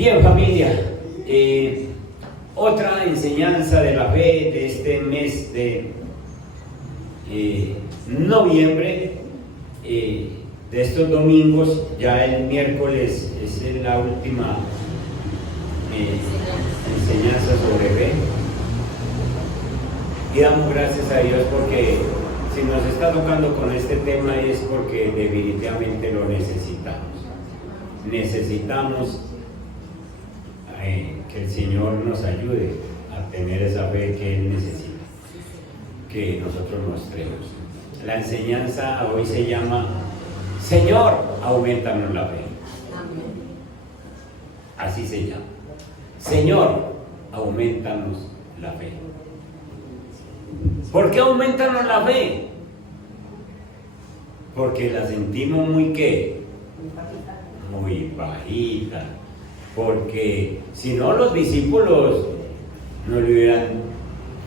Bien, familia, otra enseñanza de la fe de este mes de noviembre, de estos domingos. Ya el miércoles es la última enseñanza sobre fe, y damos gracias a Dios porque si nos está tocando con este tema es porque definitivamente lo necesitamos que el Señor nos ayude a tener esa fe que Él necesita que nosotros mostremos. La enseñanza hoy se llama Señor, aumentanos la fe. Así se llama. Señor, aumentanos la fe. ¿Por qué aumentanos la fe? Porque la sentimos muy ¿qué? Muy bajita. Porque si no, los discípulos no le hubieran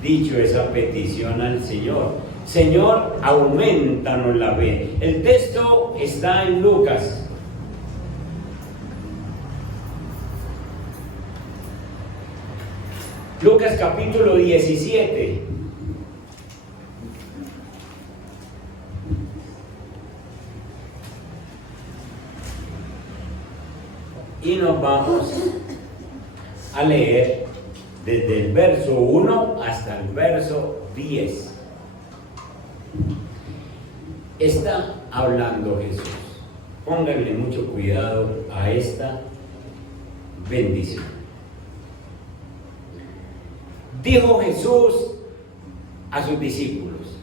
dicho esa petición al Señor. Señor, aumentanos la fe. El texto está en Lucas. Lucas capítulo 17. Y nos vamos a leer desde el verso 1 hasta el verso 10. Está hablando Jesús. Pónganle mucho cuidado a esta bendición. Dijo Jesús a sus discípulos.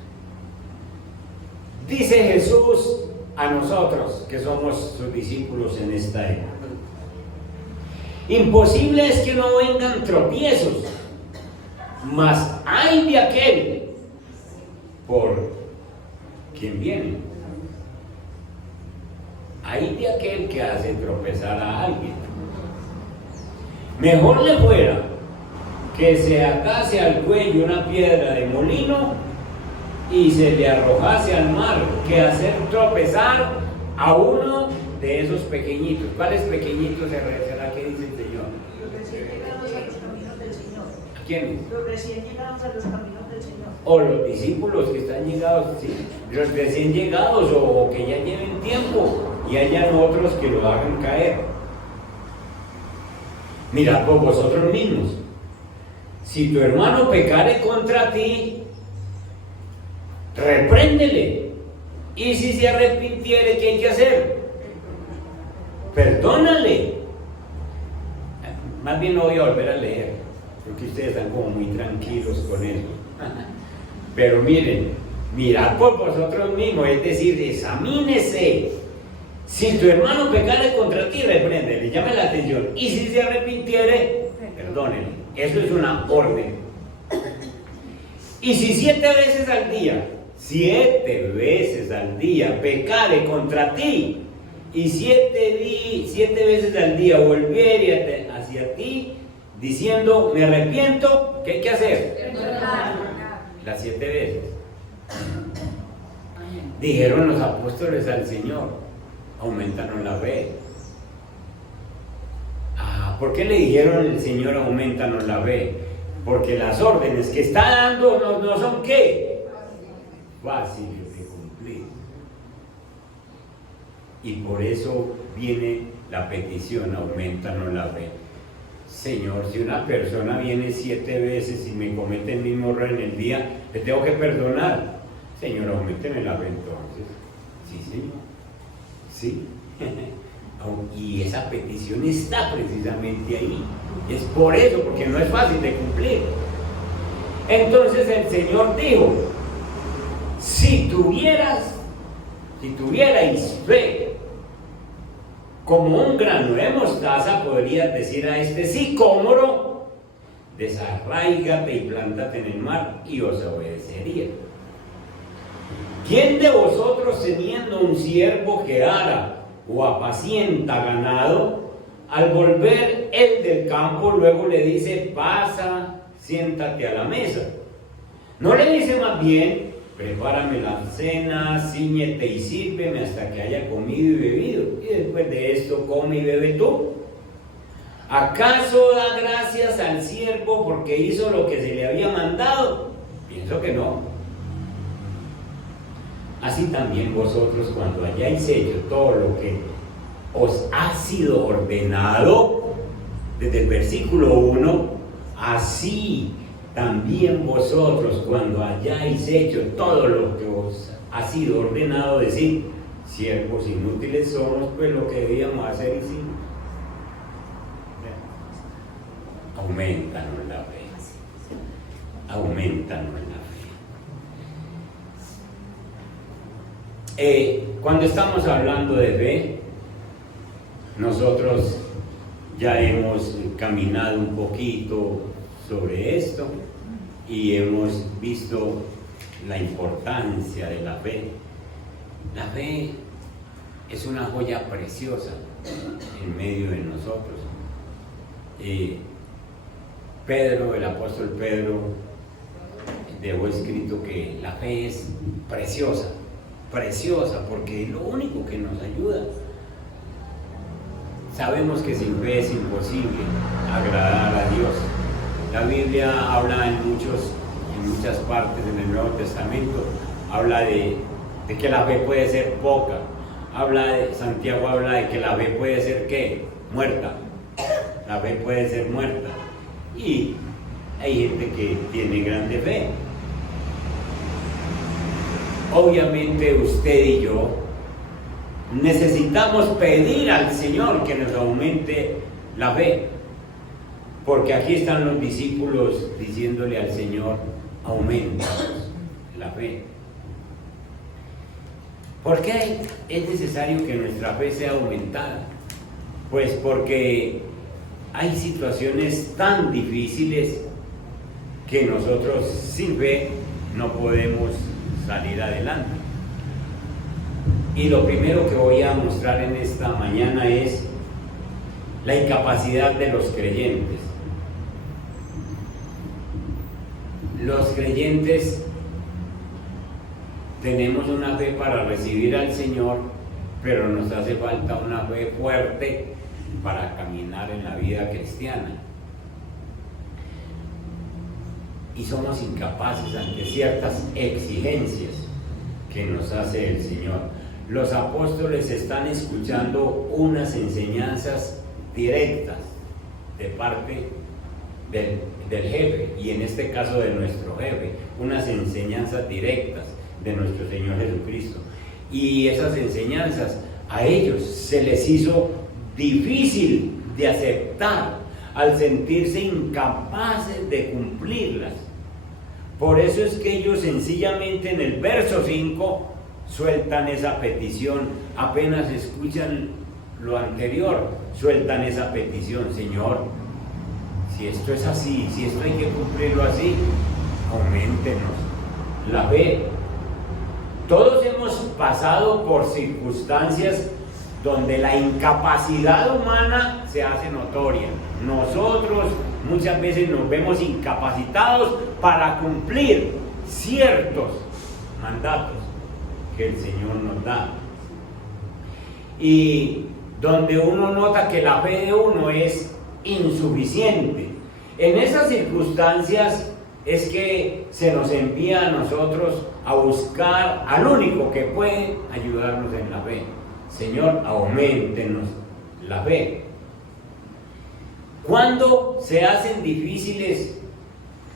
Dice Jesús a nosotros que somos sus discípulos en esta época. Imposible es que no vengan tropiezos, mas ay de aquel por quien viene. Ay de aquel que hace tropezar a alguien. Mejor le fuera que se atase al cuello una piedra de molino y se le arrojase al mar, que hacer tropezar a uno de esos pequeñitos. ¿Cuáles pequeñitos será que dice el Señor? Los recién llegados a los caminos del Señor. ¿A quiénes? Los recién llegados a los caminos del Señor. O los discípulos que están llegados, sí, los recién llegados o que ya lleven tiempo y hayan otros que lo hagan caer. Mirad por vosotros mismos. Si tu hermano pecare contra ti, repréndele. Y si se arrepintiere, ¿qué hay que hacer? Perdónale. Más bien no voy a volver a leer, porque ustedes están como muy tranquilos con eso. Pero miren, mirad por vosotros mismos, es decir, examínese. Si tu hermano pecare contra ti, repréndele, llame la atención. Y si se arrepintiere, perdónele. Eso es una orden. Y si 7 veces al día pecare contra ti, y 7 veces al día volviere hacia ti, diciendo, me arrepiento, ¿qué hay que hacer? Las 7 veces. Dijeron los apóstoles al Señor, aumentanos la fe. ¿Por qué le dijeron al Señor, aumentanos la fe? Porque las órdenes que está dando no son ¿qué? Fáciles de cumplir. Y por eso viene la petición, aumentanos la fe. Señor, si una persona viene 7 veces y me comete el mismo error en el día, le tengo que perdonar. Señor, auménteme la fe entonces. Sí, Señor. Sí. Y esa petición está precisamente ahí. Es por eso, porque no es fácil de cumplir. Entonces el Señor dijo, si tuvierais fe como un grano de mostaza, podrías decir a este sicómoro, desarráigate y plántate en el mar, y os obedecería. ¿Quién de vosotros, teniendo un siervo que ara o apacienta ganado, al volver él del campo, luego le dice, pasa, siéntate a la mesa? ¿No le dice más bien, prepárame la cena, cíñete y sírveme hasta que haya comido y bebido, y después de esto come y bebe tú? ¿Acaso da gracias al siervo porque hizo lo que se le había mandado? Pienso que no. Así también vosotros, cuando hayáis hecho todo lo que os ha sido ordenado, desde el versículo 1, así también vosotros, cuando hayáis hecho todo lo que os ha sido ordenado, decir, siervos inútiles somos, pues lo que debíamos hacer hicimos. Aumentanos la fe. Aumentanos la fe. Cuando estamos hablando de fe, nosotros ya hemos caminado un poquito sobre esto y hemos visto la importancia de la fe. La fe es una joya preciosa en medio de nosotros. Pedro, el apóstol Pedro, dejó escrito que la fe es preciosa, preciosa, porque es lo único que nos ayuda. Sabemos que sin fe es imposible agradar a Dios. La Biblia habla en muchas partes en el Nuevo Testamento, habla de que la fe puede ser poca. Santiago habla de que la fe puede ser ¿qué? Muerta. La fe puede ser muerta. Y hay gente que tiene grande fe. Obviamente usted y yo necesitamos pedir al Señor que nos aumente la fe, porque aquí están los discípulos diciéndole al Señor, aumentanos la fe. ¿Por qué es necesario que nuestra fe sea aumentada? Pues porque hay situaciones tan difíciles que nosotros sin fe no podemos salir adelante. Y lo primero que voy a mostrar en esta mañana es la incapacidad de los creyentes. Los creyentes tenemos una fe para recibir al Señor, pero nos hace falta una fe fuerte para caminar en la vida cristiana. Y somos incapaces ante ciertas exigencias que nos hace el Señor. Los apóstoles están escuchando unas enseñanzas directas de parte del jefe, y en este caso de nuestro jefe, unas enseñanzas directas de nuestro Señor Jesucristo. Y esas enseñanzas a ellos se les hizo difícil de aceptar al sentirse incapaces de cumplirlas. Por eso es que ellos sencillamente en el verso 5 sueltan esa petición, apenas escuchan lo anterior, sueltan esa petición: Señor, si esto es así, si esto hay que cumplirlo así, auméntenos la fe. Todos hemos pasado por circunstancias donde la incapacidad humana se hace notoria. Nosotros muchas veces nos vemos incapacitados para cumplir ciertos mandatos que el Señor nos da. Y donde uno nota que la fe de uno es insuficiente. En esas circunstancias es que se nos envía a nosotros a buscar al único que puede ayudarnos en la fe. Señor, auméntenos la fe. ¿Cuándo se hacen difíciles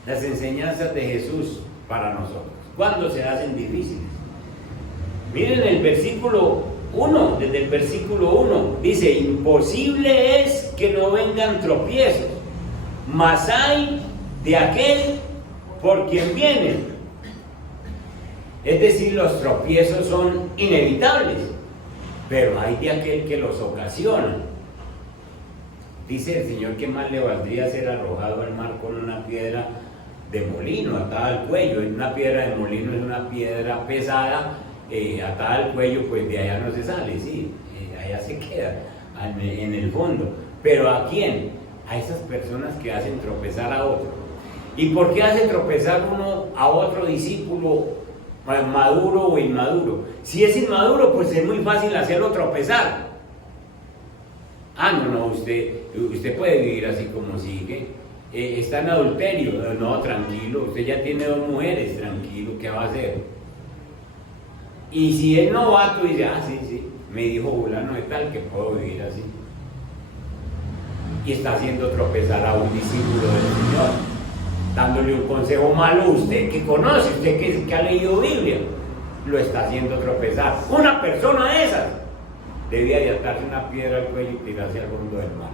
las enseñanzas de Jesús para nosotros? ¿Cuándo se hacen difíciles? Miren el versículo 1, desde el versículo 1, dice: imposible es que no vengan tropiezos, mas hay de aquel por quien vienen. Es decir, los tropiezos son inevitables, pero hay de aquel que los ocasiona. Dice el Señor que más le valdría ser arrojado al mar con una piedra de molino atada al cuello. Una piedra de molino es una piedra pesada, atada al cuello, pues de allá no se sale, sí, allá se queda en el fondo. Pero ¿a quién? A esas personas que hacen tropezar a otro. ¿Y por qué hace tropezar uno a otro discípulo, maduro o inmaduro? Si es inmaduro, pues es muy fácil hacerlo tropezar. Ah, no, usted puede vivir así como sigue. Está en adulterio. No, tranquilo, usted ya tiene 2 mujeres, tranquilo, ¿qué va a hacer? Y si es novato, dice, sí, me dijo fulano de tal que puedo vivir así. Y está haciendo tropezar a un discípulo del Señor, dándole un consejo malo. Usted que conoce, usted que ha leído Biblia, lo está haciendo tropezar. Una persona de esas debía de atarse una piedra al cuello y tirarse al fondo del mar,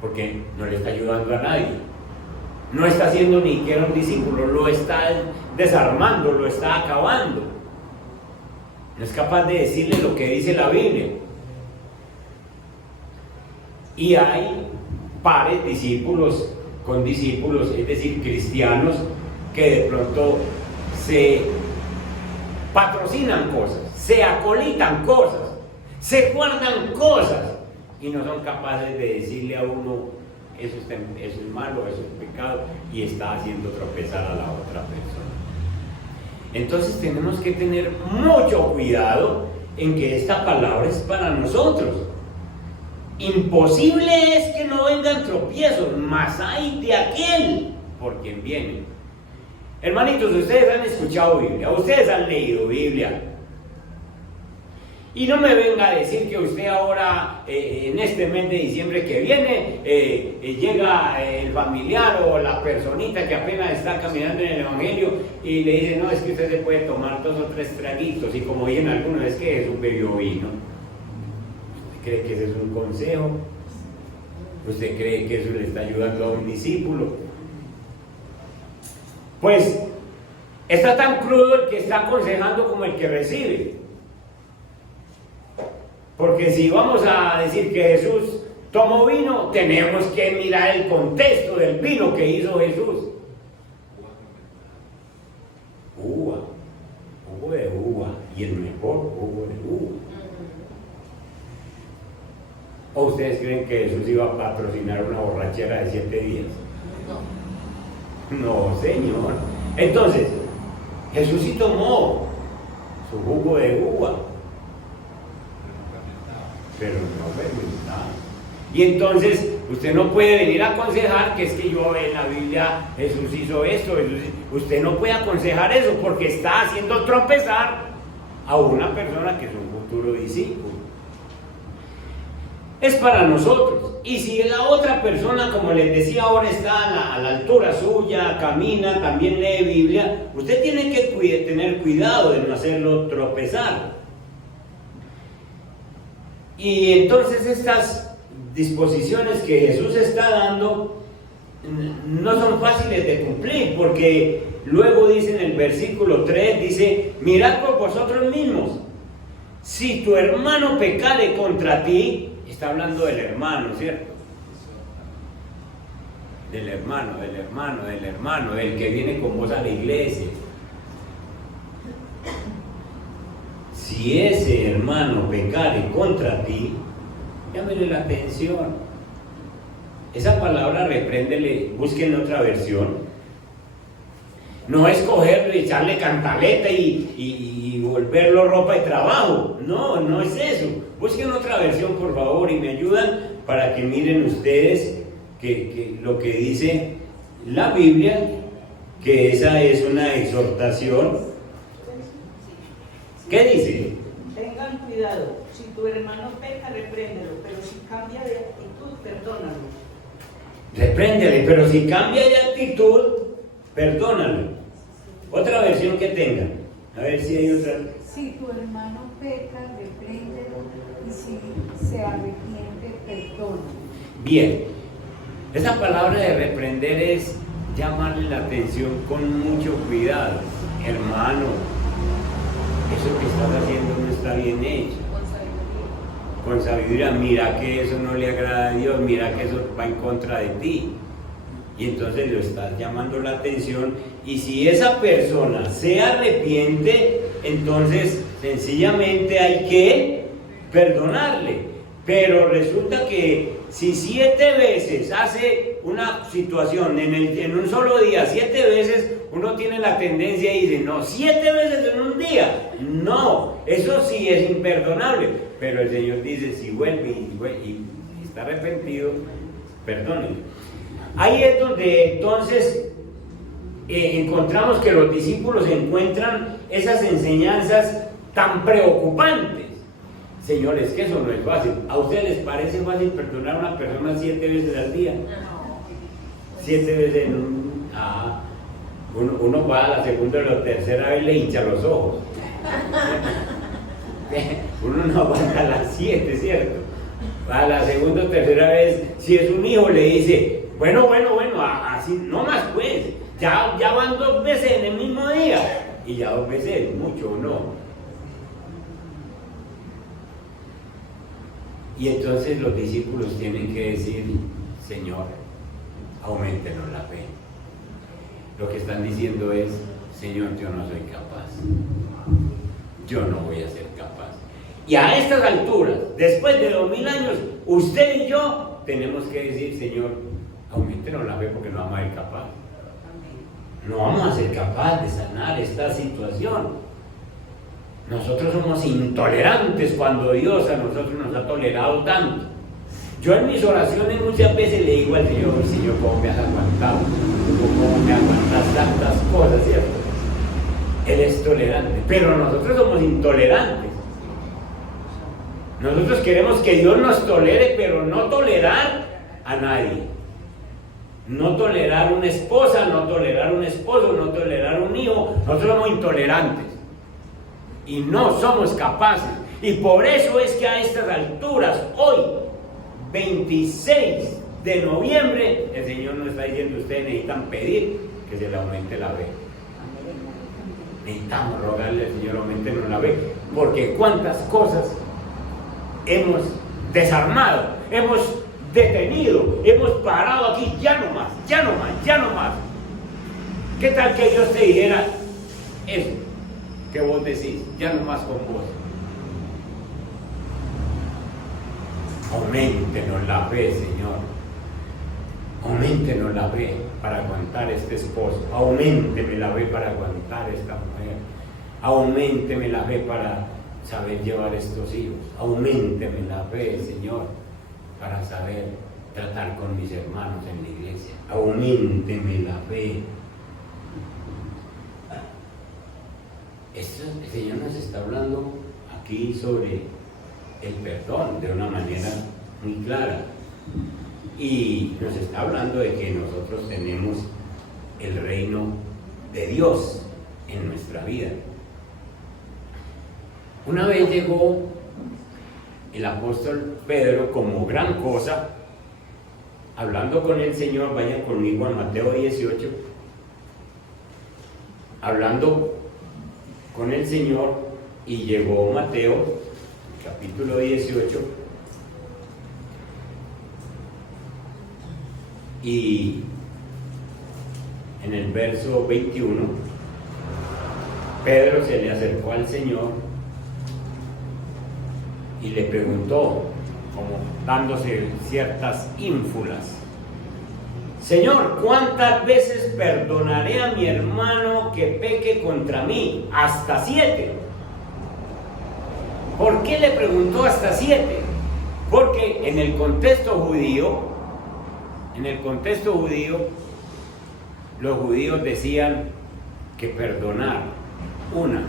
porque no le está ayudando a nadie. No está haciendo ni que era un discípulo, lo está desarmando, lo está acabando. No es capaz de decirle lo que dice la Biblia. Y hay pares discípulos con discípulos, es decir, cristianos, que de pronto se patrocinan cosas, se acolitan cosas, se guardan cosas y no son capaces de decirle a uno, eso es malo, eso es pecado, y está haciendo tropezar a la otra persona. Entonces tenemos que tener mucho cuidado en que esta palabra es para nosotros. Imposible es que no vengan tropiezos, mas hay de aquel por quien viene. Hermanitos, ustedes han escuchado Biblia, ustedes han leído Biblia. Y no me venga a decir que usted ahora, en este mes de diciembre que viene, llega el familiar o la personita que apenas está caminando en el Evangelio y le dice, no, es que usted se puede tomar 2 o 3 traguitos, y como dicen algunos, es que Jesús bebió vino. ¿Usted cree que ese es un consejo? ¿Usted cree que eso le está ayudando a un discípulo? Pues está tan crudo el que está aconsejando como el que recibe. Porque si vamos a decir que Jesús tomó vino, tenemos que mirar el contexto del vino que hizo Jesús. Jugo de uva, y el mejor jugo de uva. ¿O ustedes creen que Jesús iba a patrocinar una borrachera de 7 días? No, Señor. Entonces, Jesús sí tomó su jugo de uva, pero no fermentado. Y entonces usted no puede venir a aconsejar que es que yo en la Biblia Jesús hizo esto. Usted no puede aconsejar eso porque está haciendo tropezar a una persona que es un futuro discípulo. Es para nosotros. Y si la otra persona, como les decía ahora, está a la altura suya, camina, también lee Biblia, usted tiene que tener cuidado de no hacerlo tropezar. Y entonces estas disposiciones que Jesús está dando no son fáciles de cumplir, porque luego dice en el versículo 3, dice, mirad por vosotros mismos, si tu hermano pecare contra ti, está hablando del hermano, ¿cierto? Del hermano, del que viene con vos a la iglesia. Si ese hermano pecare contra ti, llámele la atención. Esa palabra repréndele, busquen otra versión. No es cogerlo y echarle cantaleta y volverlo ropa de trabajo. No es eso. Busquen otra versión, por favor, y me ayudan para que miren ustedes que lo que dice la Biblia, que esa es una exhortación. ¿Qué dice? Tengan cuidado, si tu hermano peca, repréndelo, pero si cambia de actitud, perdónalo. Repréndele, pero si cambia de actitud, perdónalo. Otra versión que tengan. A ver si hay otra. Si tu hermano peca, repréndelo, y si se arrepiente, perdónalo. Bien, esa palabra de reprender es llamarle la atención con mucho cuidado. Hermano, eso que estás haciendo no está bien hecho. Con sabiduría, mira que eso no le agrada a Dios, mira que eso va en contra de ti. Y entonces lo estás llamando la atención, y si esa persona se arrepiente, entonces sencillamente hay que perdonarle. Pero resulta que si 7 veces hace una situación en un solo día, 7 veces, uno tiene la tendencia y dice, no, 7 veces en un día, no, eso sí es imperdonable. Pero el Señor dice, si vuelve y está arrepentido, perdónenlo. Ahí es donde entonces encontramos que los discípulos encuentran esas enseñanzas tan preocupantes. Señores, que eso no es fácil. ¿A ustedes les parece fácil perdonar a una persona 7 veces al día? 7 veces en un... uno va a la segunda o la tercera vez y le hincha los ojos. Uno no aguanta a las 7, ¿cierto? A la segunda o tercera vez, si es un hijo, le dice, bueno, así, no más pues, ya van 2 veces en el mismo día. Y ya 2 veces es mucho, ¿o no? Y entonces los discípulos tienen que decir, Señor, auméntenos la fe. Lo que están diciendo es, Señor, yo no soy capaz. Yo no voy a ser capaz. Y a estas alturas, después de 2000 años, usted y yo tenemos que decir, Señor, auméntenos la fe porque no vamos a ser capaz. No vamos a ser capaz de sanar esta situación. Nosotros somos intolerantes cuando Dios a nosotros nos ha tolerado tanto. Yo en mis oraciones muchas veces le digo al Señor, Señor, ¿cómo me has aguantado? ¿Cómo me aguantas tantas cosas, cierto? Él es tolerante, pero nosotros somos intolerantes. Nosotros queremos que Dios nos tolere, pero no tolerar a nadie. No tolerar una esposa, no tolerar un esposo, no tolerar un hijo. Nosotros somos intolerantes y no somos capaces. Y por eso es que a estas alturas, hoy, 26 de noviembre, el Señor nos está diciendo, ustedes necesitan pedir que se le aumente la fe. Necesitamos rogarle al Señor, aumentenos la fe, porque cuántas cosas hemos desarmado, hemos detenido, hemos parado aquí, ya no más. ¿Qué tal que Dios te dijera eso que vos decís, ya no más con vos? Auméntenos la fe, Señor. Auméntenos la fe para aguantar este esposo. Auménteme la fe para aguantar esta mujer. Auménteme la fe para saber llevar estos hijos. Auménteme la fe, Señor, para saber tratar con mis hermanos en la iglesia. Auménteme la fe. El Señor nos está hablando aquí sobre el perdón de una manera muy clara. Y nos está hablando de que nosotros tenemos el reino de Dios en nuestra vida. Una vez llegó el apóstol Pedro como gran cosa, hablando con el Señor, vayan conmigo a Mateo 18, hablando con el Señor, y llegó Mateo, capítulo 18, y en el verso 21, Pedro se le acercó al Señor y le preguntó, como dándose ciertas ínfulas, Señor, ¿cuántas veces perdonaré a mi hermano que peque contra mí? ¿Hasta 7? ¿Por qué le preguntó hasta 7? Porque en el contexto judío, los judíos decían que perdonar 1,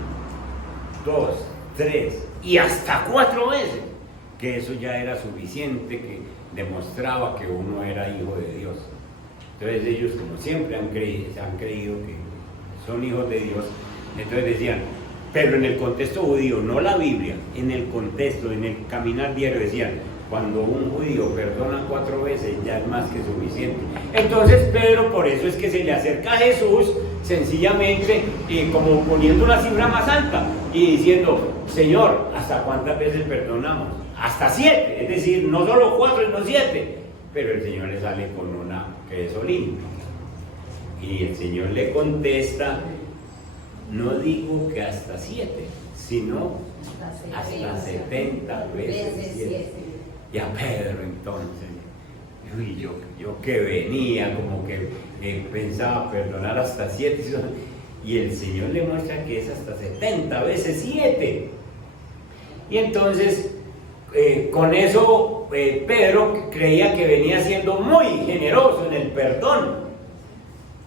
2, 3 y hasta 4 veces, que eso ya era suficiente, que demostraba que uno era hijo de Dios. Entonces ellos, como siempre han creído que son hijos de Dios, entonces decían, pero en el contexto judío, no la Biblia, en el contexto, en el caminar diario decían, cuando un judío perdona 4 veces ya es más que suficiente. Entonces Pedro, por eso es que se le acerca a Jesús sencillamente como poniendo una cifra más alta y diciendo, Señor, ¿hasta cuántas veces perdonamos? Hasta 7, es decir, no solo 4 y no 7. Pero el Señor le sale con una que es olímpica. Y el Señor le contesta, no digo que hasta 7, sino hasta 70 veces 7. Y a Pedro entonces, yo que venía como que pensaba perdonar hasta 7, y el Señor le muestra que es hasta 70 veces 7. Y entonces con eso Pedro creía que venía siendo muy generoso en el perdón.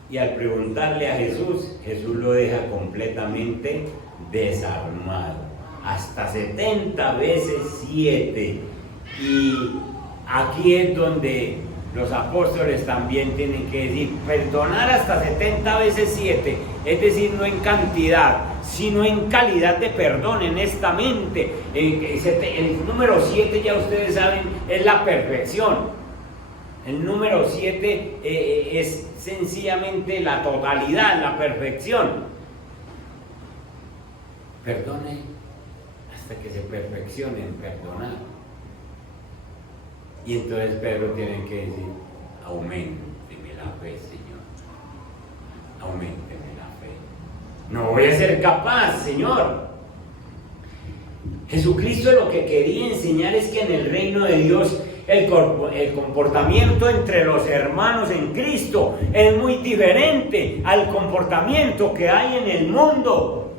Y al preguntarle a Jesús, Jesús lo deja completamente desarmado. Hasta 70 veces 7. Y aquí es donde los apóstoles también tienen que decir, perdonar hasta 70 veces 7. Es decir, no en cantidad, sino en calidad de perdón, honestamente. El número 7, ya ustedes saben, es la perfección. El número 7 es sencillamente la totalidad, la perfección. Perdone hasta que se perfeccione en perdonar. Y entonces Pedro tiene que decir, auménteme la fe, Señor. Auménteme la fe. No voy a ser capaz, Señor. Jesucristo lo que quería enseñar es que en el reino de Dios el comportamiento entre los hermanos en Cristo es muy diferente al comportamiento que hay en el mundo.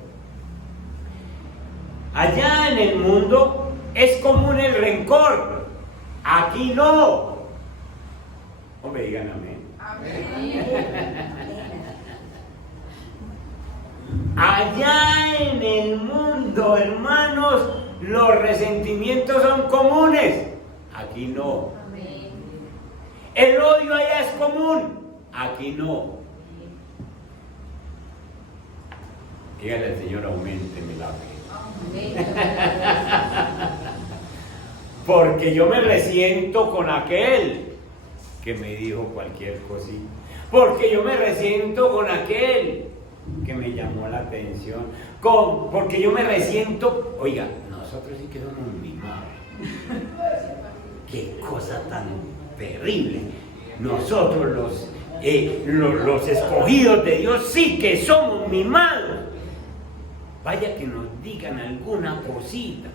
Allá en el mundo es común el rencor, aquí no. Hombre, digan amén. Amén. Allá en el mundo, hermanos, los resentimientos son comunes. Aquí no. Amén. El odio allá es común. Aquí no. Dígale al Señor, auménteme la fe. Porque yo me resiento con aquel que me dijo cualquier cosita. Porque yo me resiento con aquel que me llamó la atención. Porque yo me resiento. Oiga, nosotros sí que somos mimados. Qué cosa tan terrible. Nosotros los escogidos de Dios sí que somos mimados. Vaya que nos digan alguna cosita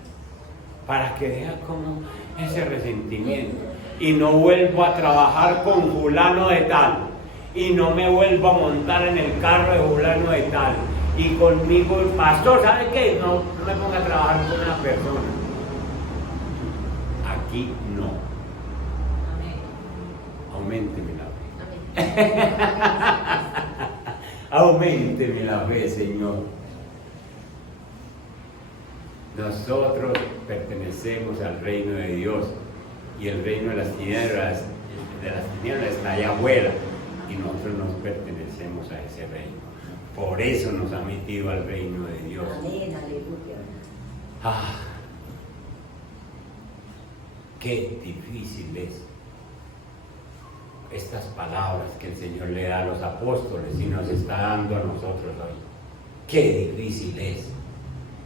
para que vean como ese resentimiento. Y no vuelvo a trabajar con fulano de tal. Y no me vuelvo a montar en el carro de fulano de tal. Y conmigo el pastor, ¿sabe qué? No me ponga a trabajar con una persona. Aquí no. Auménteme la fe. Auménteme la fe, Señor. Nosotros pertenecemos al reino de Dios y el reino de las tinieblas está allá afuera y nosotros nos pertenecemos a ese reino. Por eso nos ha metido al reino de Dios. Amén, aleluya. Qué difícil es estas palabras que el Señor le da a los apóstoles y nos está dando a nosotros hoy. Qué difícil es.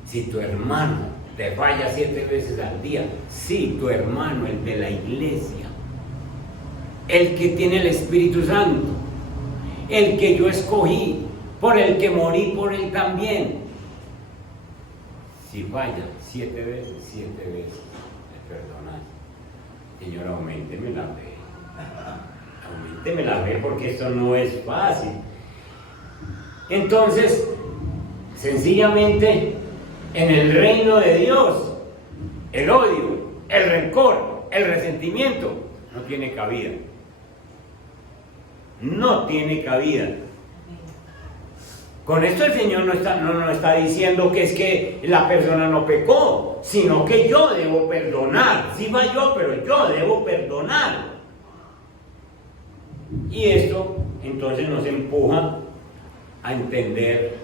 Si tu hermano te falla 7 veces al día, sí, tu hermano, el de la iglesia, el que tiene el Espíritu Santo, el que yo escogí, por el que morí por él también. Si falla 7 veces, 7 veces le perdonas. Señor, auménteme la fe. Auménteme la fe porque esto no es fácil. Entonces, sencillamente, en el reino de Dios, el odio, el rencor, el resentimiento no tiene cabida. No tiene cabida. Con esto el Señor no nos está diciendo que es que la persona no pecó, sino que yo debo perdonar. Sí falló, pero yo debo perdonar. Y esto entonces nos empuja a entender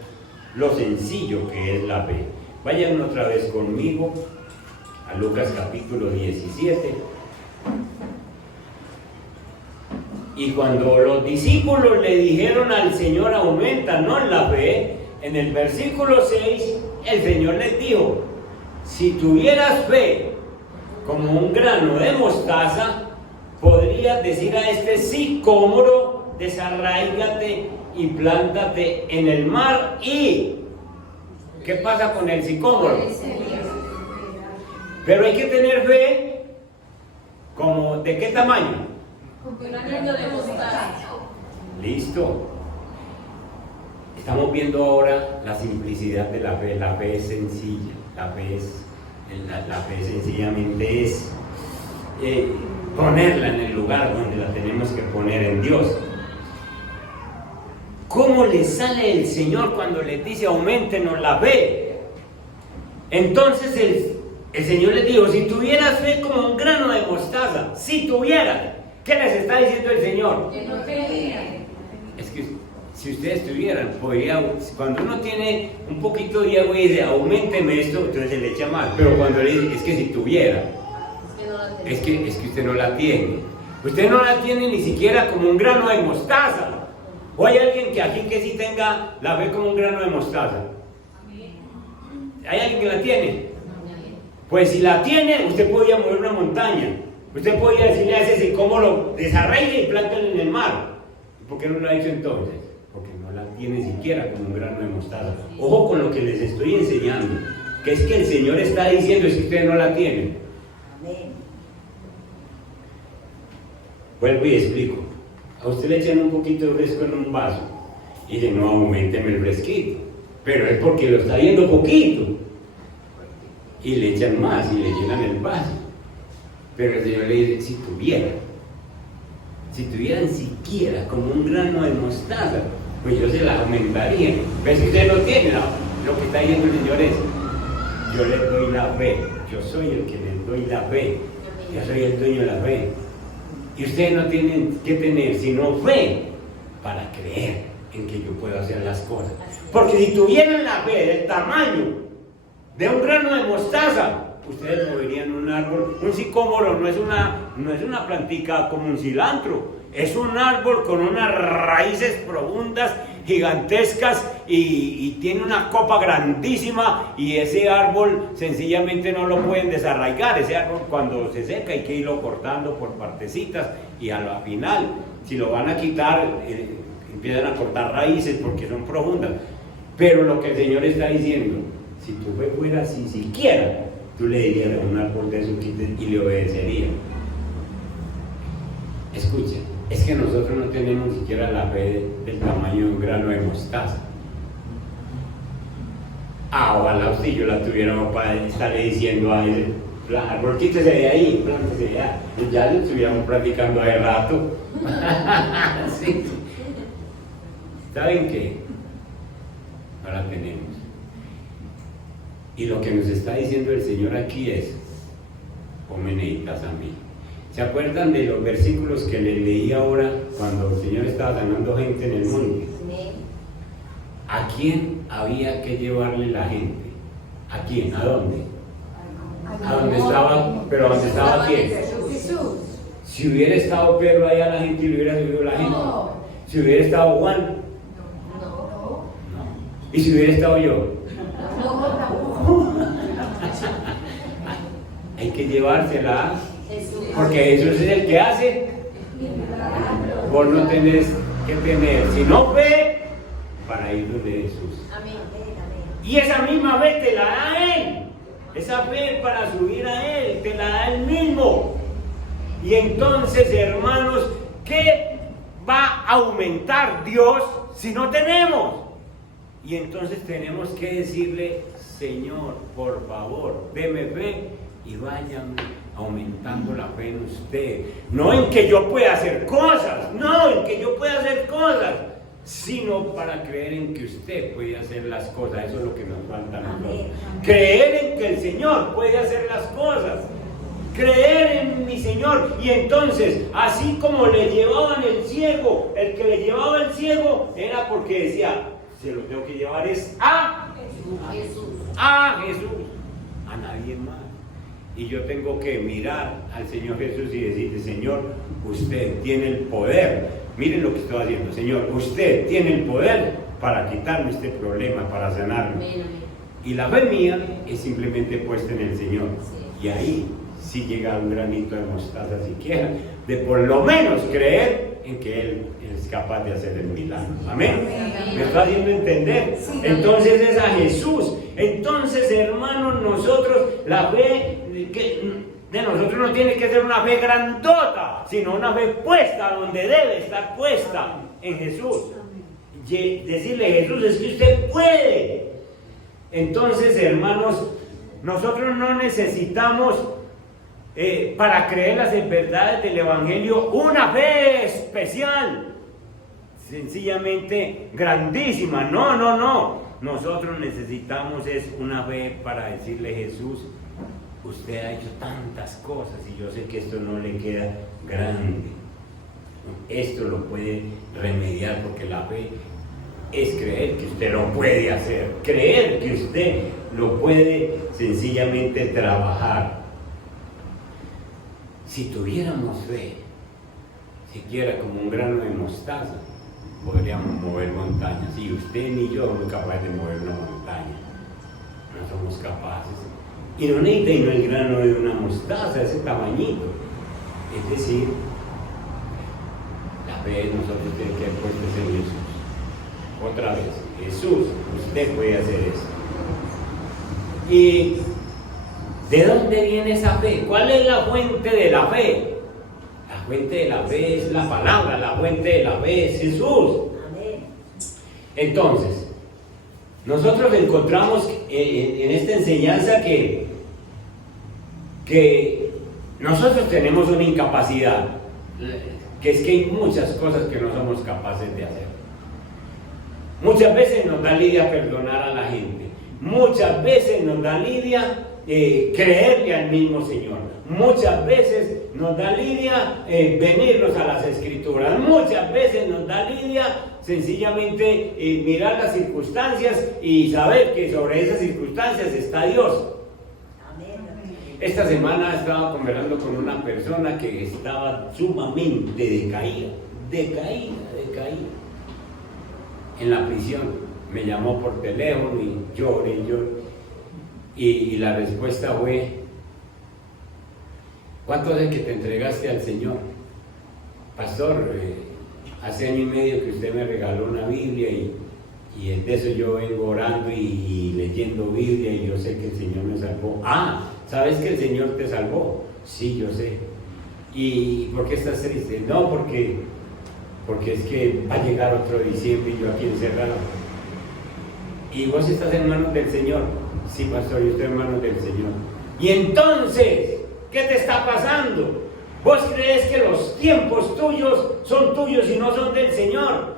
lo sencillo que es la fe. Vayan otra vez conmigo a Lucas capítulo 17. Y cuando los discípulos le dijeron al Señor, aumentanos la fe, en el versículo 6, el Señor les dijo, si tuvieras fe como un grano de mostaza, podrías decir a este sicómoro, desarraígate y plántate en el mar. ¿Y qué pasa con el sicómoro? Pero hay que tener fe, como ¿de qué tamaño? Un granito de mostaza. Listo. Estamos viendo ahora la simplicidad de la fe. La fe es sencilla. La fe sencillamente es ponerla en el lugar donde la tenemos que poner, en Dios. ¿Cómo le sale el Señor cuando les dice auméntenos la fe? Entonces el Señor les dijo, si tuvieras fe como un grano de mostaza, si tuvieras, ¿qué les está diciendo el Señor? Que no creía. Es que si ustedes tuvieran, cuando uno tiene un poquito de agua y dice, auménteme esto, entonces se le echa más. Pero cuando le dice, es que si tuviera, es que usted no la tiene. Usted no la tiene ni siquiera como un grano de mostaza. ¿O hay alguien que aquí que sí tenga la fe como un grano de mostaza? ¿Hay alguien que la tiene? Pues si la tiene, usted podría mover una montaña. Usted podría decirle a ese cómo lo desarraigue y plántalo en el mar. ¿Por qué no lo ha hecho entonces? Porque no la tiene siquiera como un grano de mostaza. Ojo con lo que les estoy enseñando, que es que el Señor está diciendo es que ustedes no la tienen. Vuelvo y explico. A usted le echan un poquito de fresco en un vaso y dice, no, auménteme el fresquito, pero es porque lo está viendo poquito y le echan más y le llenan el vaso. Pero el Señor le dice, si tuvieran siquiera como un grano de mostaza, pues yo se la aumentaría. Pero si usted no tiene, lo que está diciendo el Señor es, yo les doy la fe, yo soy el que les doy la fe, yo soy el dueño de la fe. Y ustedes no tienen que tener sino fe para creer en que yo puedo hacer las cosas. Porque si tuvieran la fe del tamaño de un grano de mostaza, ustedes moverían un árbol. Un sicómoro no es una plantica como un cilantro, es un árbol con unas raíces profundas, gigantescas, y tiene una copa grandísima, y ese árbol sencillamente no lo pueden desarraigar. Ese árbol cuando se seca hay que irlo cortando por partecitas, y a la final, si lo van a quitar, empiezan a cortar raíces porque son profundas. Pero lo que el Señor está diciendo, si tu fe fuera así siquiera, tú le dirías a un árbol de eso y le obedecería. Escucha, es que nosotros no tenemos siquiera la fe del tamaño de un grano de mostaza. Ojalá usted y yo la tuviéramos para estarle diciendo a ese árbol, quítese de ahí, plántese de allá. Ya lo estuviéramos practicando hace rato. Sí. ¿Saben qué? Ahora tenemos. Y lo que nos está diciendo el Señor aquí es, o me necesitas a mí. ¿Se acuerdan de los versículos que les leí ahora cuando el Señor estaba sanando gente en el monte? ¿A quién había que llevarle la gente? ¿A quién? ¿A dónde? ¿A dónde estaba? ¿Pero a dónde estaba quién? Jesús. Si hubiera estado Pedro allá, la gente le hubiera subido la gente. Si hubiera estado Juan, no. ¿Y si hubiera estado yo? Hay que llevársela, porque Jesús es el que hace. Vos no tenés que tener sino fe para ir donde Jesús. Y esa misma fe te la da Él. Esa fe para subir a Él te la da Él mismo. Y entonces, hermanos, ¿qué va a aumentar Dios si no tenemos? Y entonces tenemos que decirle, Señor, por favor, deme fe y váyame aumentando la fe en usted. No en que yo pueda hacer cosas, no en que yo pueda hacer cosas, sino para creer en que usted puede hacer las cosas. Eso es lo que nos falta a nosotros. Creer en que el Señor puede hacer las cosas. Creer en mi Señor. Y entonces, así como le llevaban el ciego, el que le llevaba el ciego era porque decía, se lo tengo que llevar es a Jesús, a nadie más. Y yo tengo que mirar al Señor Jesús y decirle, Señor, usted tiene el poder. Miren lo que estoy haciendo, Señor, usted tiene el poder para quitarme este problema, para sanarme. Y la fe mía es simplemente puesta en el Señor. Y ahí sí llega un granito de mostaza siquiera, de por lo menos creer en que Él es capaz de hacer el milagro. Amén. ¿Me está haciendo entender? Entonces es a Jesús. Entonces, hermanos, nosotros, la fe de nosotros no tiene que ser una fe grandota, sino una fe puesta donde debe estar puesta, en Jesús. Decirle, Jesús, es que usted puede. Entonces, hermanos, nosotros no necesitamos para creer las verdades del Evangelio, una fe especial, sencillamente grandísima. No. Nosotros necesitamos es una fe para decirle: Jesús, usted ha hecho tantas cosas y yo sé que esto no le queda grande. Esto lo puede remediar, porque la fe es creer que usted lo puede hacer, creer que usted lo puede sencillamente trabajar. Si tuviéramos fe, siquiera como un grano de mostaza, podríamos mover montañas. Y usted ni yo somos capaces de mover una montaña. No somos capaces. Y no necesita el grano de una mostaza, ese tamañito. Es decir, la fe de nosotros tiene que haber puesto en Jesús. Otra vez, Jesús, usted puede hacer esto. ¿Y de dónde viene esa fe? ¿Cuál es la fuente de la fe? La fuente de la fe es la palabra, la fuente de la fe es Jesús. Entonces, nosotros encontramos en esta enseñanza que nosotros tenemos una incapacidad, que es que hay muchas cosas que no somos capaces de hacer. Muchas veces nos da lidia perdonar a la gente, muchas veces nos da lidia creerle al mismo Señor, muchas veces nos da lidia venirnos a las Escrituras, muchas veces nos da lidia sencillamente mirar las circunstancias y saber que sobre esas circunstancias está Dios. Esta semana estaba conversando con una persona que estaba sumamente decaída, en la prisión. Me llamó por teléfono y lloré. Y la respuesta fue: ¿cuánto hace que te entregaste al Señor? Pastor, hace año y medio que usted me regaló una Biblia y de eso yo vengo orando y leyendo Biblia, y yo sé que el Señor me salvó. Ah, ¿sabes que el Señor te salvó? Sí, yo sé. ¿Y por qué estás triste? No, porque es que va a llegar otro diciembre y yo aquí encerrado. ¿Y vos estás en manos del Señor? Sí, pastor, yo estoy en manos del Señor. Y entonces, ¿qué te está pasando? ¿Vos crees que los tiempos tuyos son tuyos y no son del Señor?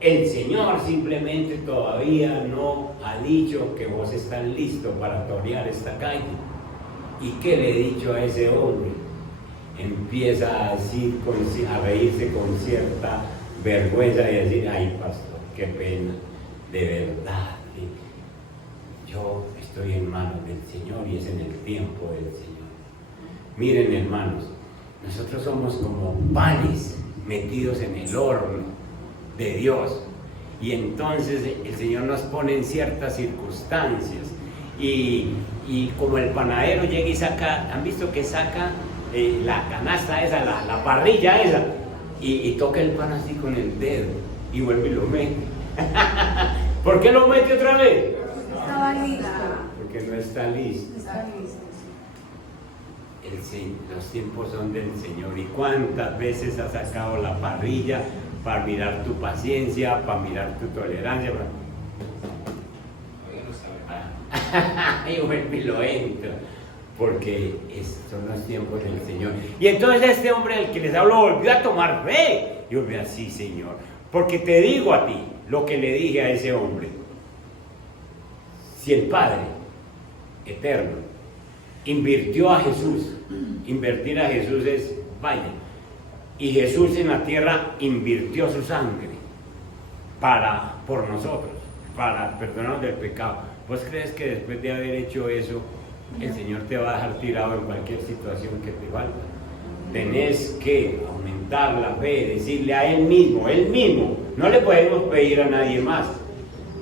El Señor simplemente todavía no ha dicho que vos estás listo para torear esta calle. ¿Y qué le he dicho a ese hombre? Empieza a decir, a reírse con cierta vergüenza y decir: ay, pastor, qué pena, de verdad, yo estoy en manos del Señor y es en el tiempo del Señor. Miren, hermanos, nosotros somos como panes metidos en el horno de Dios, y entonces el Señor nos pone en ciertas circunstancias, y como el panadero llega y saca, ¿han visto que saca la canasta esa, la parrilla esa, y toca el pan así con el dedo y vuelve y lo mete? ¿Por qué lo mete otra vez? Estaba listo. Porque no está listo. Está listo. Los tiempos son del Señor. ¿Y cuántas veces has sacado la parrilla para mirar tu paciencia, para mirar tu tolerancia? Y vuelve y lo entra, porque son los tiempos del Señor. Y entonces este hombre del que les hablo volvió a tomar fe. Yo me así, Señor, porque te digo a ti lo que le dije a ese hombre: si el Padre eterno invirtió a Jesús, invertir a Jesús es vaya, y Jesús en la tierra invirtió su sangre por nosotros, para perdonarnos del pecado. ¿Vos crees que después de haber hecho eso, el Señor te va a dejar tirado en cualquier situación que te falta? Tenés que aumentar la fe, decirle a Él mismo, no le podemos pedir a nadie más: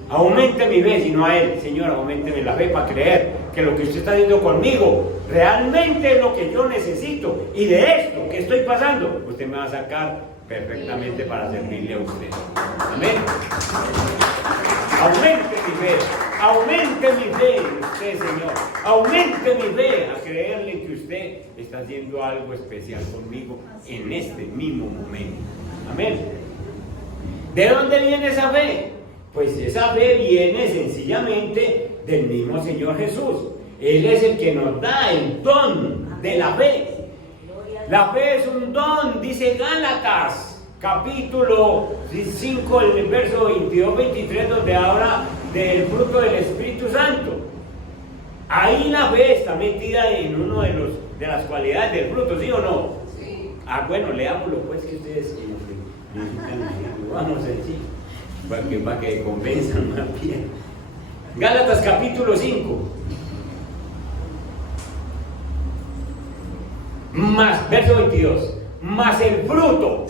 aumente mi fe, sino a Él: Señor, auménteme la fe para creer que lo que usted está haciendo conmigo realmente es lo que yo necesito, y de esto que estoy pasando, usted me va a sacar perfectamente para servirle a usted. Amén. Aumente mi fe en usted, Señor. Aumente mi fe a creerle que usted está haciendo algo especial conmigo en este mismo momento. Amén. ¿De dónde viene esa fe? Pues esa fe viene sencillamente del mismo Señor Jesús. Él es el que nos da el don de la fe. La fe es un don, dice Gálatas, capítulo 5, el verso 22-23, donde habla del fruto del Espíritu Santo. Ahí la fe está metida en uno de las cualidades del fruto, ¿sí o no? Sí. Ah, bueno, leámoslo pues, que ustedes necesitan, vamos a decir, para que convenzan más bien. Gálatas capítulo 5. Más, verso 22, más el fruto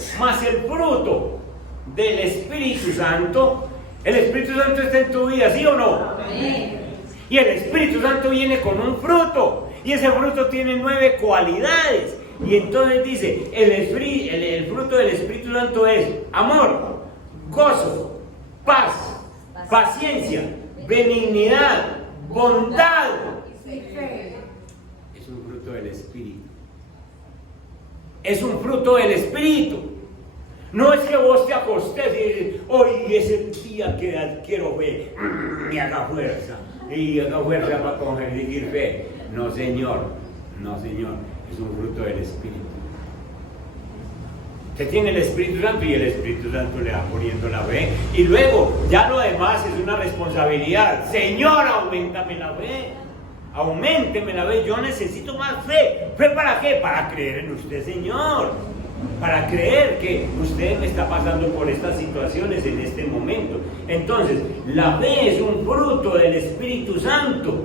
del Espíritu Santo. El Espíritu Santo está en tu vida, ¿sí o no? Amén. Y el Espíritu Santo viene con un fruto, y ese fruto tiene 9 cualidades. Y entonces dice, el fruto del Espíritu Santo es amor, gozo, paz, paciencia, benignidad, bondad. Y fe. Es un fruto del Espíritu. Es un fruto del Espíritu. No es que vos te acostes y dices, hoy es el día que adquiero fe, y haga fuerza para conseguir fe. No, Señor, es un fruto del Espíritu. Usted tiene el Espíritu Santo y el Espíritu Santo le va poniendo la fe. Y luego, ya lo demás es una responsabilidad. Señor, auméntame la fe. Auménteme la fe. Yo necesito más fe. ¿Fe para qué? Para creer en usted, Señor. Para creer que usted me está pasando por estas situaciones en este momento. Entonces, la fe es un fruto del Espíritu Santo.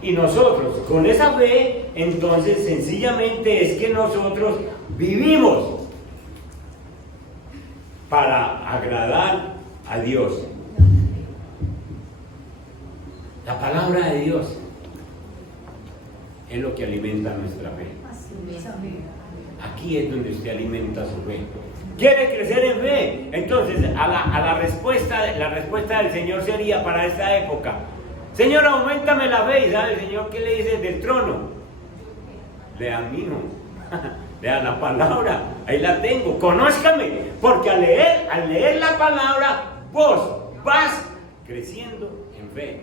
Y nosotros, con esa fe, entonces sencillamente es que nosotros vivimos para agradar a Dios. La palabra de Dios es lo que alimenta nuestra fe. Aquí es donde usted alimenta su fe. ¿Quiere crecer en fe? Entonces, la respuesta del Señor sería para esta época: Señor, auméntame la fe. ¿Y sabe el Señor qué le dice del trono? Lea a mí, lea la palabra, ahí la tengo. Conózcame, porque al leer la palabra, vos vas creciendo en fe.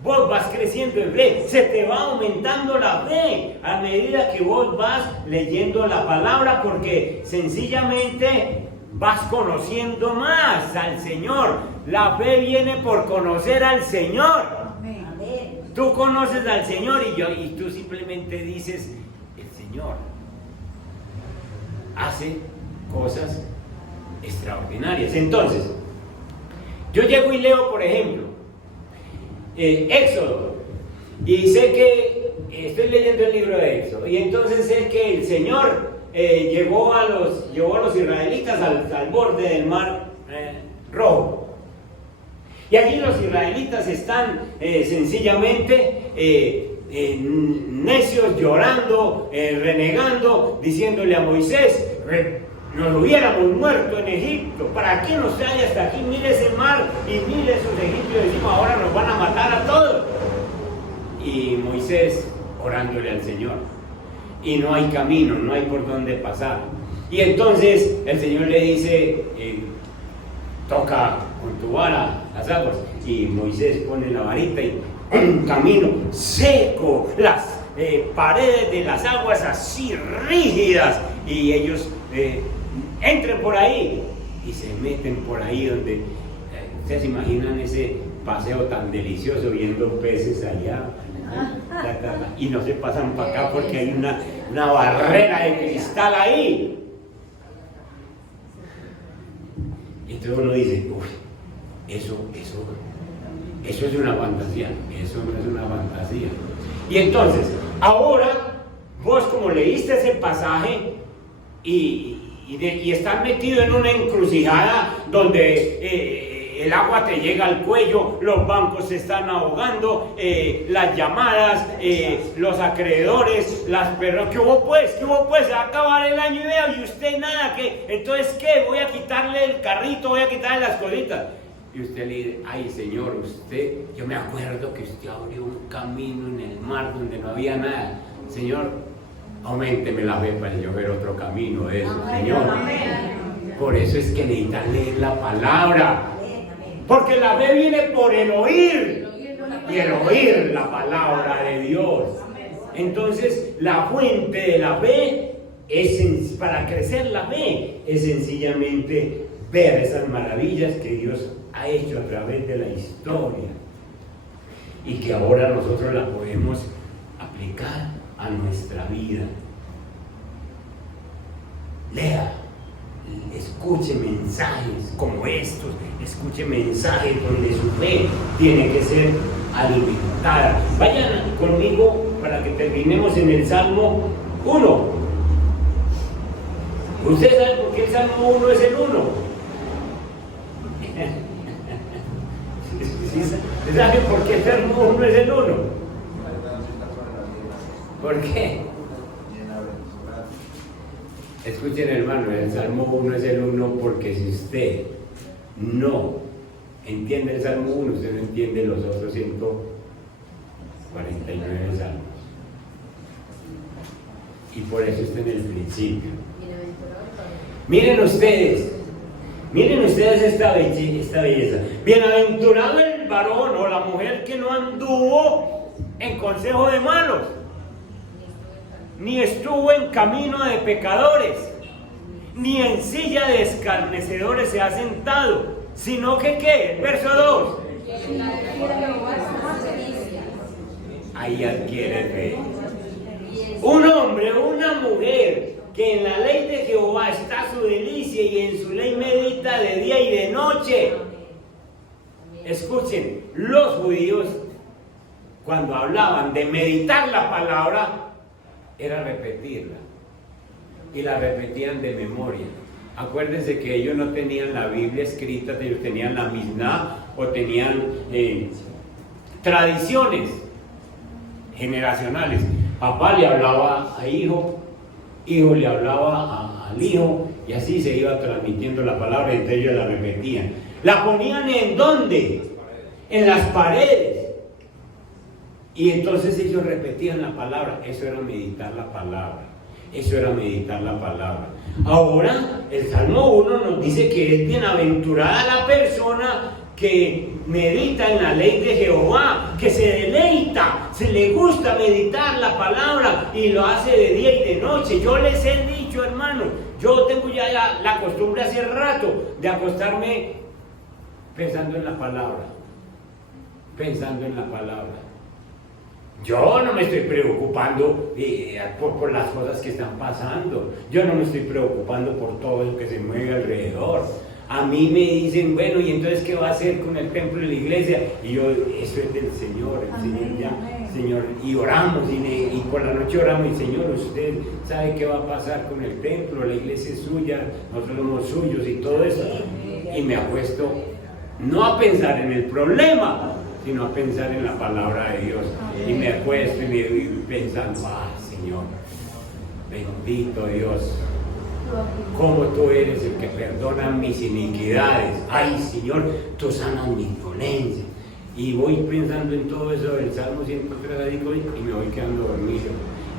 Vos vas creciendo en fe, se te va aumentando la fe a medida que vos vas leyendo la palabra, porque sencillamente vas conociendo más al Señor. La fe viene por conocer al Señor. Amén. Tú conoces al Señor y tú simplemente dices, el Señor hace cosas extraordinarias. Entonces, yo llego y leo, por ejemplo, Éxodo, y sé que estoy leyendo el libro de Éxodo, y entonces sé que el Señor llevó a los israelitas al borde del mar Rojo, y allí los israelitas están sencillamente necios, llorando, renegando, diciéndole a Moisés: nos hubiéramos muerto en Egipto, ¿para qué nos trae hasta aquí? Mire ese mar y mire esos egipcios encima, ahora nos van a matar a todos. Y Moisés orándole al Señor, y no hay camino, no hay por dónde pasar. Y entonces el Señor le dice, toca con tu vara las aguas, y Moisés pone la varita y un camino seco, las paredes de las aguas así rígidas, y ellos entren por ahí y se meten por ahí donde ustedes se imaginan ese paseo tan delicioso viendo peces allá, y no se pasan para acá porque hay una barrera de cristal ahí. Y entonces uno dice, uy, eso es una fantasía. Eso no es una fantasía. Y entonces, ahora vos, como leíste ese pasaje y estás metido en una encrucijada donde el agua te llega al cuello, los bancos se están ahogando, las llamadas, los acreedores, las personas, ¿qué hubo pues? Se va a acabar el año y vea, y usted nada, ¿qué? Entonces, ¿qué? Voy a quitarle el carrito, voy a quitarle las cositas. Y usted le dice, ay Señor, yo me acuerdo que usted abrió un camino en el mar donde no había nada. Señor, auménteme la fe para yo ver otro camino de eso, Señor. Por eso es que necesitan leer la palabra. Porque la fe viene por el oír. Y el oír la palabra de Dios. Entonces, la fuente de la fe para crecer la fe es sencillamente ver esas maravillas que Dios ha hecho a través de la historia y que ahora nosotros la podemos aplicar a nuestra vida. Lea, escuche mensajes como estos, escuche mensajes donde su fe tiene que ser alimentada. Vayan conmigo para que terminemos en el Salmo 1. ¿Usted sabe por qué el Salmo 1 es el 1? ¿Sabe por qué el Salmo 1 es el 1? ¿Por qué? Escuchen, hermano, el Salmo 1 es el 1 porque si usted no entiende el Salmo 1, usted no entiende los otros 149 salmos. Y por eso está en el principio. Miren ustedes esta belleza. Bienaventurado el varón o la mujer que no anduvo en consejo de malos, ni estuvo en camino de pecadores, ni en silla de escarnecedores se ha sentado, sino que ¿qué? El verso 2. Ahí adquiere fe. Un hombre o una mujer que en la ley de Jehová está su delicia y en su ley medita de día y de noche. Escuchen, los judíos cuando hablaban de meditar la palabra era repetirla y la repetían de memoria. Acuérdense que ellos no tenían la Biblia escrita, ellos tenían la Misná o tenían tradiciones generacionales. Papá le hablaba a hijo, hijo le hablaba al hijo y así se iba transmitiendo la palabra, entre ellos la repetían. ¿La ponían en dónde? En las paredes. Y entonces ellos repetían la palabra. Eso era meditar la palabra. Eso era meditar la palabra. Ahora el Salmo 1 nos dice que es bienaventurada la persona que medita en la ley de Jehová, que se deleita, se le gusta meditar la palabra y lo hace de día y de noche. Yo les he dicho, hermano, yo tengo ya la costumbre hace rato de acostarme pensando en la palabra, pensando en la palabra. Yo no me estoy preocupando por las cosas que están pasando. Yo no me estoy preocupando por todo lo que se mueve alrededor. A mí me dicen, bueno, ¿y entonces qué va a hacer con el templo y la iglesia? Y yo, eso es del Señor, el Señor ya, Señor, y oramos, y por la noche oramos, y Señor, usted sabe qué va a pasar con el templo, la iglesia es suya, nosotros somos suyos y todo eso. Y me acuesto no a pensar en el problema, sino a pensar en la palabra de Dios. Y me acuesto y me voy pensando, Señor, bendito Dios, como tú eres el que perdona mis iniquidades. Ay, Señor, tú sanas mis dolencias. Y voy pensando en todo eso del Salmo 103 y me voy quedando dormido.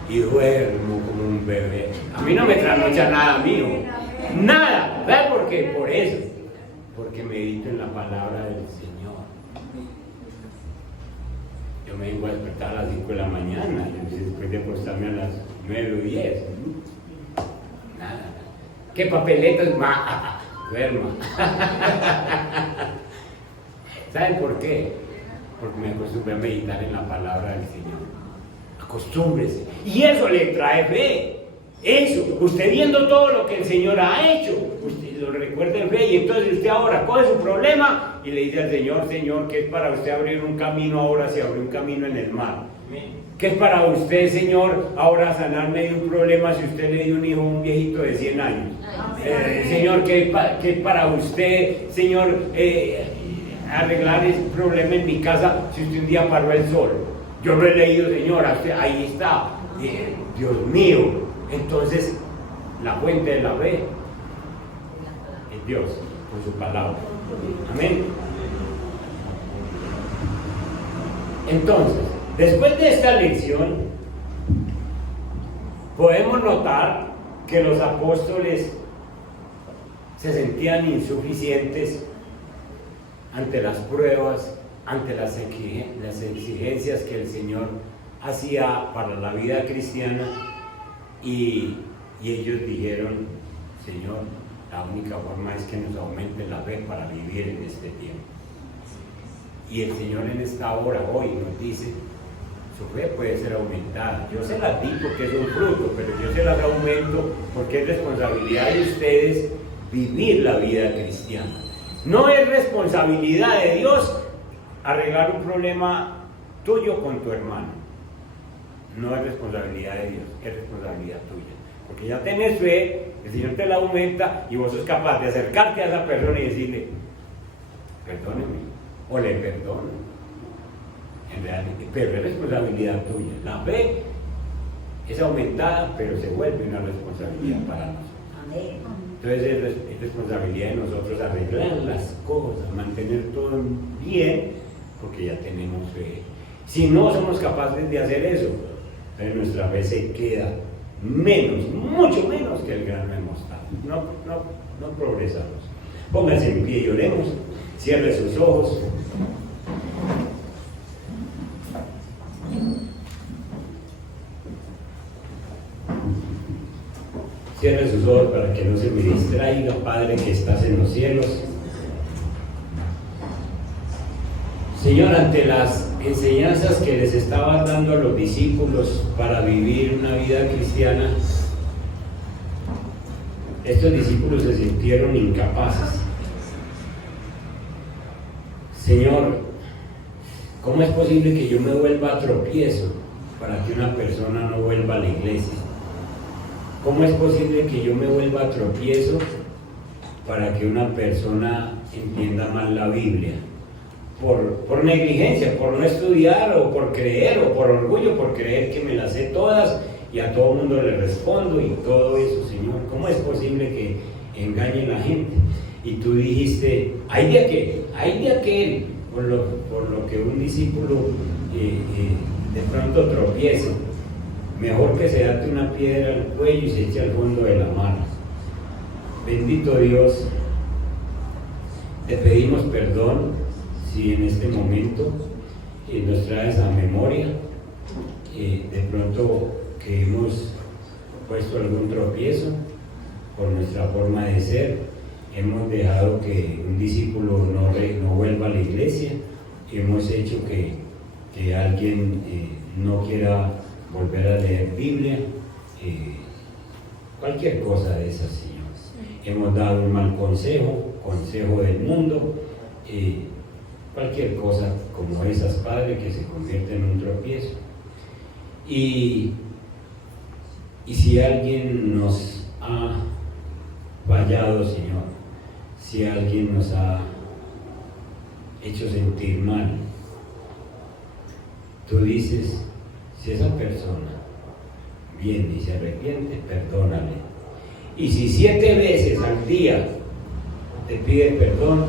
Y duermo como un bebé. A mí no me trasnocha nada mío. Nada. ¿Sabes por qué? Por eso. Porque medito en la palabra del Señor. Yo me vengo a despertar a las 5 de la mañana, después de acostarme a las 9 o 10. Nada. ¿Qué papeletas? Duerma. ¿Saben por qué? Porque me acostumbré a meditar en la palabra del Señor. Acostúmbrese. Y eso le trae fe. Eso, usted viendo todo lo que el Señor ha hecho, usted lo recuerda en fe y entonces usted ahora coge su problema y le dice al Señor, Señor, ¿qué es para usted abrir un camino ahora si abrió un camino en el mar? ¿Qué es para usted, Señor, ahora sanarme de un problema si usted le dio un hijo a un viejito de 100 años? Señor, ¿qué es para usted, Señor, arreglar ese problema en mi casa si usted un día paró el sol? Yo lo he leído, Señor, ahí está. Dios mío. Entonces, la fuente de la fe es Dios, con su palabra. Amén. Entonces, después de esta lección, podemos notar que los apóstoles se sentían insuficientes ante las pruebas, ante las exigencias que el Señor hacía para la vida cristiana y ellos dijeron, Señor, la única forma es que nos aumente la fe para vivir en este tiempo. Y el Señor en esta hora, hoy, nos dice, su fe puede ser aumentada. Yo se las di porque es un fruto, pero yo se las aumento porque es responsabilidad de ustedes vivir la vida cristiana. No es responsabilidad de Dios arreglar un problema tuyo con tu hermano. No es responsabilidad de Dios, es responsabilidad tuya. Porque ya tenés fe, el Señor te la aumenta y vos sos capaz de acercarte a esa persona y decirle, perdóneme, o le perdono. En realidad, pero es responsabilidad tuya. La fe es aumentada, pero se vuelve una responsabilidad para nosotros. Amén. Entonces es responsabilidad de nosotros arreglar las cosas, mantener todo bien, porque ya tenemos fe. Si no somos capaces de hacer eso, entonces nuestra fe se queda menos, mucho menos que el grano de mostaza. No progresamos. Pónganse en pie y oremos. Cierre sus ojos. Cierre sus ojos para que no se me distraiga, Padre que estás en los cielos. Señor, ante las enseñanzas que les estabas dando a los discípulos para vivir una vida cristiana, estos discípulos se sintieron incapaces. Señor, ¿cómo es posible que yo me vuelva a tropiezo para que una persona no vuelva a la iglesia? ¿Cómo es posible que yo me vuelva a tropiezo para que una persona entienda mal la Biblia? Por negligencia, por no estudiar, o por creer, o por orgullo, por creer que me las sé todas y a todo mundo le respondo y todo eso, Señor. ¿Cómo es posible que engañe a la gente? Y tú dijiste, hay de aquel, por lo que un discípulo de pronto tropiece. Mejor que se date una piedra al cuello y se eche al fondo de la mar. Bendito Dios, te pedimos perdón si en este momento nos traes a memoria de pronto que hemos puesto algún tropiezo por nuestra forma de ser, hemos dejado que un discípulo no vuelva a la iglesia, hemos hecho que alguien no quiera volver a leer Biblia, cualquier cosa de esas, Señor. Hemos dado un mal consejo del mundo, cualquier cosa como esas, Padre, que se convierte en un tropiezo. Y si alguien nos ha fallado, Señor, si alguien nos ha hecho sentir mal, tú dices, si esa persona viene y se arrepiente, perdónale. Y si 7 veces al día te pide perdón,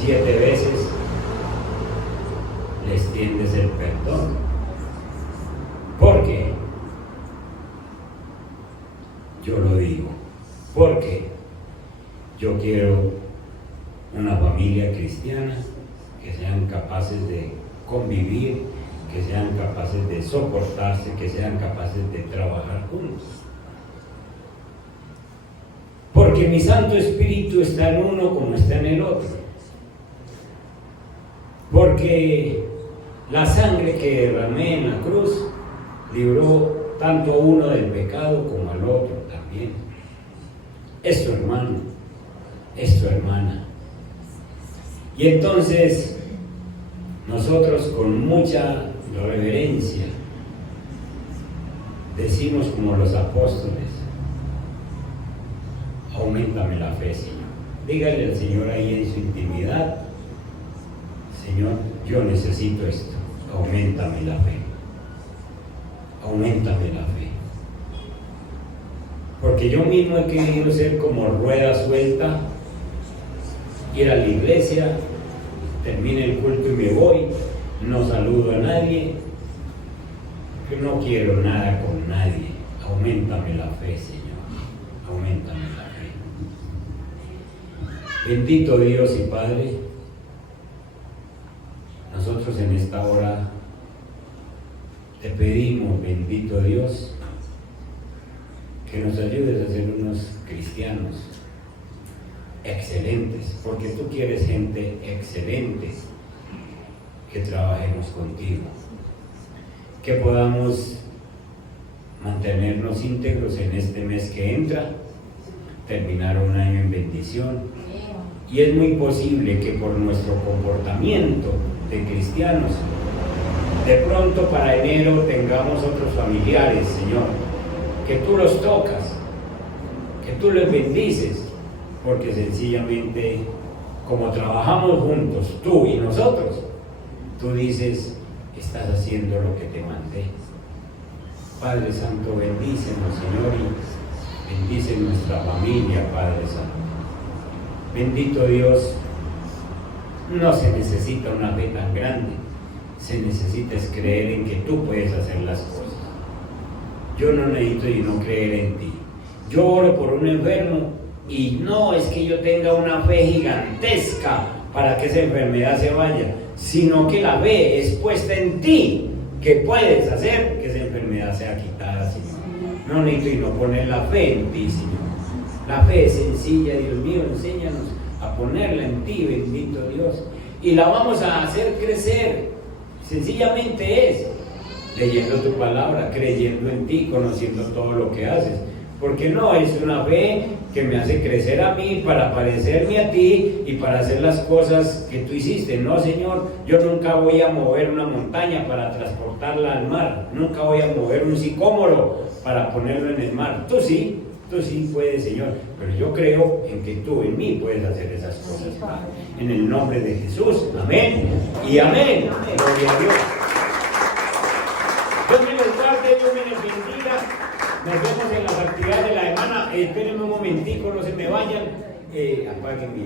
7 veces le extiendes el perdón. ¿Por qué? Yo lo digo, porque yo quiero una familia cristiana que sean capaces de convivir, que sean capaces de soportarse, que sean capaces de trabajar juntos. Porque mi Santo Espíritu está en uno como está en el otro. Porque la sangre que derramé en la cruz libró tanto a uno del pecado como al otro también. Es tu hermano, es tu hermana. Y entonces nosotros con mucha reverencia decimos como los apóstoles, auméntame la fe, Señor. Dígale al Señor ahí en su intimidad, Señor, yo necesito esto, auméntame la fe, auméntame la fe. Porque yo mismo he querido ser como rueda suelta, ir a la iglesia, termine el culto y me voy, no saludo a nadie, que no quiero nada con nadie. Auméntame la fe, Señor, auméntame la fe. Bendito Dios y Padre, nosotros en esta hora te pedimos nos ayudes a ser unos cristianos excelentes, porque tú quieres gente excelente, que trabajemos contigo, que podamos mantenernos íntegros en este mes que entra, terminar un año en bendición. Y es muy posible que por nuestro comportamiento de cristianos, de pronto para enero tengamos otros familiares, Señor, que tú los tocas, que tú les bendices, porque sencillamente, como trabajamos juntos, tú y nosotros, tú dices, estás haciendo lo que te mandé. Padre Santo, bendícenos, Señor, y bendice nuestra familia, Padre Santo. Bendito Dios, no se necesita una fe tan grande, se necesita es creer en que tú puedes hacer las cosas. Yo no necesito y no creer en ti. Yo oro por un enfermo y no es que yo tenga una fe gigantesca para que esa enfermedad se vaya, sino que la fe es puesta en ti, que puedes hacer que esa enfermedad sea quitada, Señor. No necesito y no poner la fe en ti, Señor. La fe es sencilla, Dios mío, enséñanos a ponerla en ti, bendito Dios. Y la vamos a hacer crecer. Sencillamente es leyendo tu palabra, creyendo en ti, conociendo todo lo que haces. Porque no es una fe que me hace crecer a mí para parecerme a ti y para hacer las cosas que tú hiciste. No, Señor, yo nunca voy a mover una montaña para transportarla al mar. Nunca voy a mover un sicómoro para ponerlo en el mar. Tú sí puedes, Señor, pero yo creo en que tú en mí puedes hacer esas cosas, Padre. En el nombre de Jesús, amén y amén. Gloria a Dios. Dios me los guarde, Dios me los bendiga. Nos vemos en las actividades de la semana. Espérenme un momentico, no se me vayan. Apaguen mi